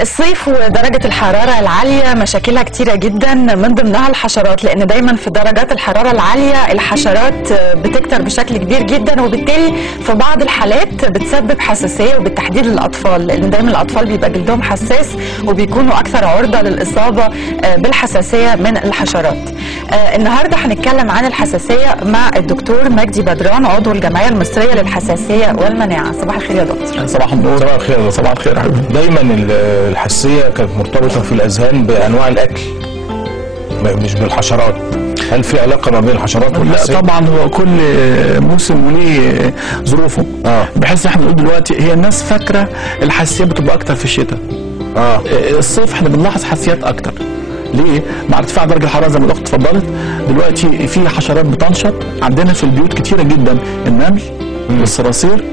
الصيف ودرجة الحرارة العالية مشاكلها كتيرة جدا، من ضمنها الحشرات، لأن دايما في درجات الحرارة العالية الحشرات بتكتر بشكل كبير جدا، وبالتالي في بعض الحالات بتسبب حساسية، وبالتحديد للأطفال، لأن دايما الأطفال بيبقى جلدهم حساس وبيكونوا أكثر عرضة للإصابة بالحساسية من الحشرات. النهاردة هنتكلم عن الحساسية مع الدكتور مجدي بدران، عضو الجمعية المصرية للحساسية والمناعة. صباح الخير يا دكتور. صباح النور. صباح الخير. صباح الخير يا حبيبي. دايما الحساسيه كانت مرتبطه في الاذهان بانواع الاكل مش بالحشرات. هل في علاقه ما بين الحشرات والحساسيه؟ لا طبعا، هو كل موسم وليه ظروفه. بحيث احنا نقول دلوقتي هي الناس فاكره الحساسيه بتبقى اكتر في الشتاء. الصيف احنا بنلاحظ حساسيات اكتر. ليه؟ مع ارتفاع درجه الحراره زي ما الاخت اتفضلت، دلوقتي في حشرات بتنشط عندنا في البيوت كتيره جدا، النمل والصراصير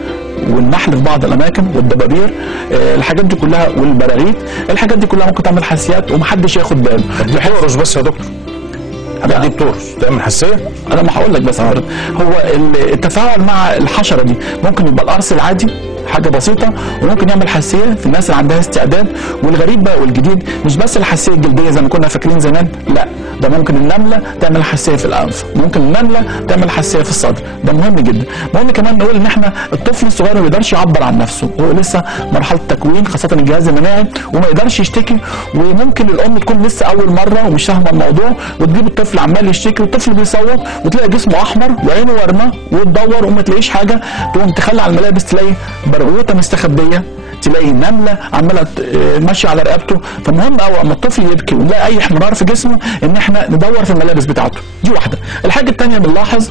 والنحل في بعض الاماكن والدبابير، الحاجات دي كلها والبراغيث، الحاجات دي كلها ممكن تعمل حساسيات ومحدش ياخد باله. دي بتقرص بس يا دكتور؟ دي بتقرص تعمل حساسيه؟ انا ما هقول لك، بس هو التفاعل مع الحشره دي ممكن يبقى القرص العادي حاجه بسيطه، وممكن يعمل حساسيه في الناس اللي عندها استعداد. والغريب بقى والجديد مش بس الحساسيه الجلديه زي ما كنا فاكرين زمان، لا، ده ممكن النمله تعمل حساسيه في الانف، ممكن النمله تعمل حساسيه في الصدر. ده مهم جدا. مهم كمان نقول ان احنا الطفل الصغير ما بيقدرش يعبر عن نفسه، هو لسه مرحله تكوين، خاصه الجهاز المناعي، وما يقدرش يشتكي. وممكن الام تكون لسه اول مره ومش فاهمه الموضوع، وتجيب الطفل عمال يشتكي، والطفل بيصوت، وتلاقي جسمه احمر وعينه ورمه، وتدور وما تلاقيش حاجه، تقوم تخلي على الملابس تلاقي برغوثه مستخبيه، تلاقي نمله عماله ماشيه على رقبته. فمهم قوي اما الطفل يبكي ونلاقي اي احمرار في جسمه ان احنا ندور في الملابس بتاعته. دي واحده. الحاجه الثانيه بنلاحظ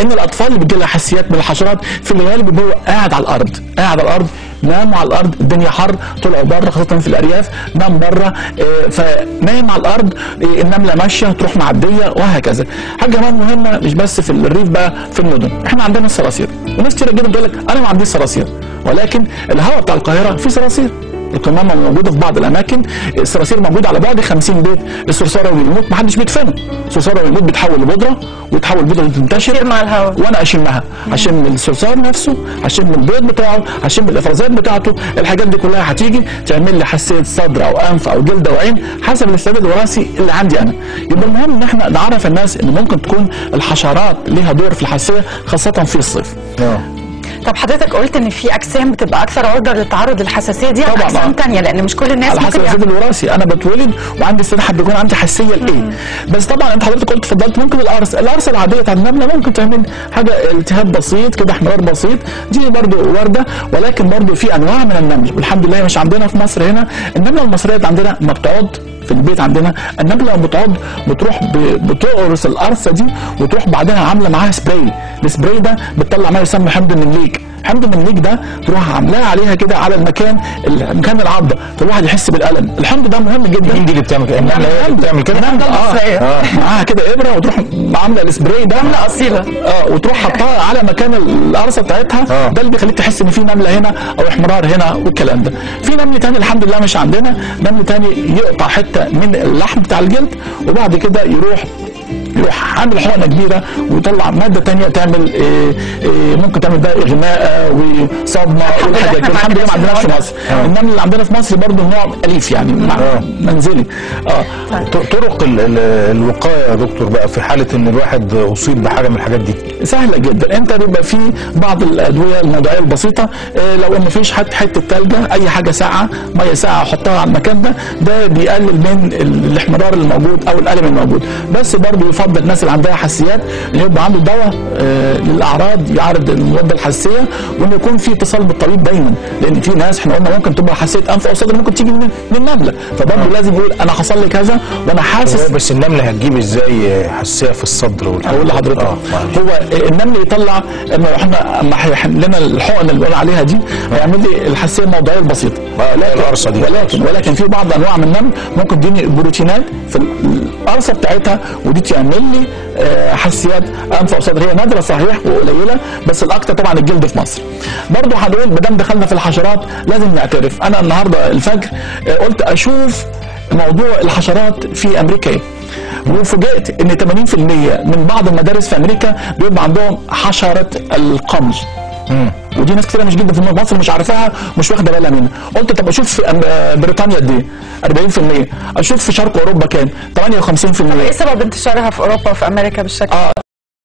ان الاطفال اللي بتجي لها حساسيات من الحشرات في الغالب هو قاعد على الارض، قاعد على الارض، نام على الارض، الدنيا حر، طلعوا بره خاصه في الارياف، نام بره، فنايم على الارض، النمله ماشيه تروح معديه وهكذا. حاجه كمان مهمه مش بس في الريف بقى، في المدن، احنا عندنا الصراصير، وناس كتير جدا بتقول لك انا ما عنديش صراصير، ولكن الهواء بتاع القاهره فيه صراصير. القمامه موجوده في بعض الاماكن، الصراصير موجوده على بعد 50 بيت. الصرصار لما بيموت ما حدش بيدفنه، الصرصار لما بيموت بيتحول لبودره، ويتحول بودره تنتشر مع الهواء، وانا اشمها، اشم الصرصار نفسه، اشم البيض بتاعه، اشم الافرازات بتاعته. الحاجات دي كلها هتيجي تعمل لي حساسيه صدر او انف او جلد او عين حسب الاستعداد الوراثي اللي عندي انا. يبقى المهم ان احنا نعرف الناس ان ممكن تكون الحشرات ليها دور في الحساسيه خاصه في الصيف. طب حضرتك قلت ان في اجسام بتبقى اكثر عرضه للتعرض للحساسيه دي عن اجسام ثانيه، لان مش كل الناس على حسب الاستعداد الوراثي. انا بتولد وعندي استعداد بيكون عندي حساسيه لايه. بس طبعا انت حضرتك قلت اتفضلت ممكن القرص العاديه بتاعت النمله ممكن تعمل حاجه التهاب بسيط كده، احمرار بسيط، دي برضو وارده. ولكن برضو في انواع من النمل والحمد لله مش عندنا في مصر هنا. النمله المصريه عندنا ما بتقعد في البيت، عندنا النمله لما بتقعد بتروح بتقرص القرصه دي، وتروح بعدها عامله معاها سبراي. السبراي ده بتطلع ما يسمى حمض المنليك. حمض المنليك ده تروح عاملاها عليها كده على مكان العضه، فالواحد يحس بالالم. الحمض ده مهم جدا. مين دي اللي بتعمل كده؟ النمله هي اللي بتعمل كده؟ معاها كده ابره، وتروح عامله السبراي ده، نمله اصيله، وتروح حطها على مكان القرصه بتاعتها. ده اللي بيخليك تحس ان في نمله هنا او احمرار هنا والكلام ده. في نمل تاني الحمد لله مش عندنا، نمل تاني يقطع حته من اللحم بتاع الجلد، وبعد كده يروح عامل حقنه كبيره ويطلع ماده ثانيه تعمل ممكن تعمل بقى اغماء وصدمه والحاجات دي. الحمد لله ما عندناش في مصر. النمل اللي عندنا في مصر برضه نوع اليف يعني منزلي. طرق الوقايه يا دكتور بقى في حاله ان الواحد اصيب بحاجه من الحاجات دي سهله جدا. انت بيبقى في بعض الادويه الموضعيه البسيطه، لو ما فيش حته ثلجه، اي حاجه ساقعه، ميه ساقعه حطها على المكان ده بيقلل من الاحمرار الموجود او الالم الموجود. بس برضه يفضل الناس اللي عندها حساسيات ان يبقى عنده دواء للاعراض يعرض المضاد الحساسيه، وانه يكون في اتصال بالطبيب دايما، لان في ناس احنا قلنا ممكن تبقى حساسيه انف او صدر ممكن تيجي من النمله، فبرضه لازم يقول انا حصل لي كذا وانا حاسس. بس النمله هتجيب ازاي حساسيه في الصدر اقول لحضرتك هو النمل يطلع اما هيحمل لنا الحقن اللي قلنا عليها دي هيعمل لي الحساسيه الموضعيه البسيطه، القرصه دي. ولكن في بعض انواع من النمل ممكن تديني بروتينات في القرصه بتاعتها، ودي تعمل لي حساسيات انف او صدر. هي نادره صحيح وقليله، بس الاكثر طبعا الجلد في مصر. برضه هنقول ما دام دخلنا في الحشرات لازم نعترف. انا النهارده الفجر قلت اشوف موضوع الحشرات في امريكا ايه، وفوجئت ان 80% من بعض المدارس في امريكا بيبقى عندهم حشره القمل. ودي ناس كتير مش جدا في مصر مش عارفاها ومش واخده بالها منها. قلت طب اشوف في بريطانيا قد ايه 40%، اشوف في شرق اوروبا كام 58%. ايه سبب انتشارها في اوروبا وفي امريكا بالشكل؟